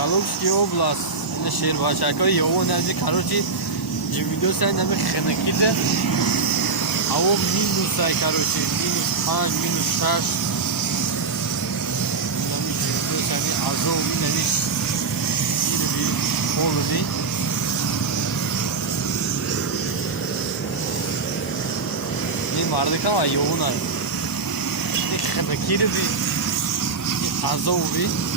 Kalupski oblast. Ne şehir başakayı yoğun enerji karoçi cimrido sen ne xenakide. Hava minus ay karoçi minus 5 minus 5. Ne cimrido sen azov ne bir oldu. Ne vardı ama yoğun ay. Ne xenakide bir azov bir.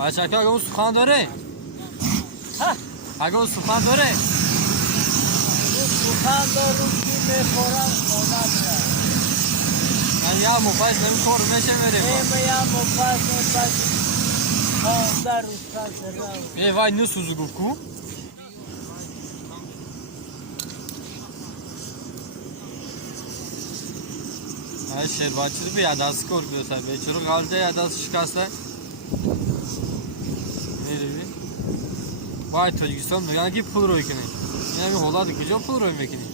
بچه اگه اون سوخان داره اگه اون سوخان داره سوخان دارم که میخورم خونه برم من یا مفایس نمیخور میشه میره یا مفایس خانده روستا سرم ای وای نو سوزو گفت کو ای شیر بچه رو بیاد از کور بیوتر بیچه رو غالده یاد از شکسته Vay Tojikistan میگن که پول روی کنه. یعنی هولاد کجا پول روی میکنی؟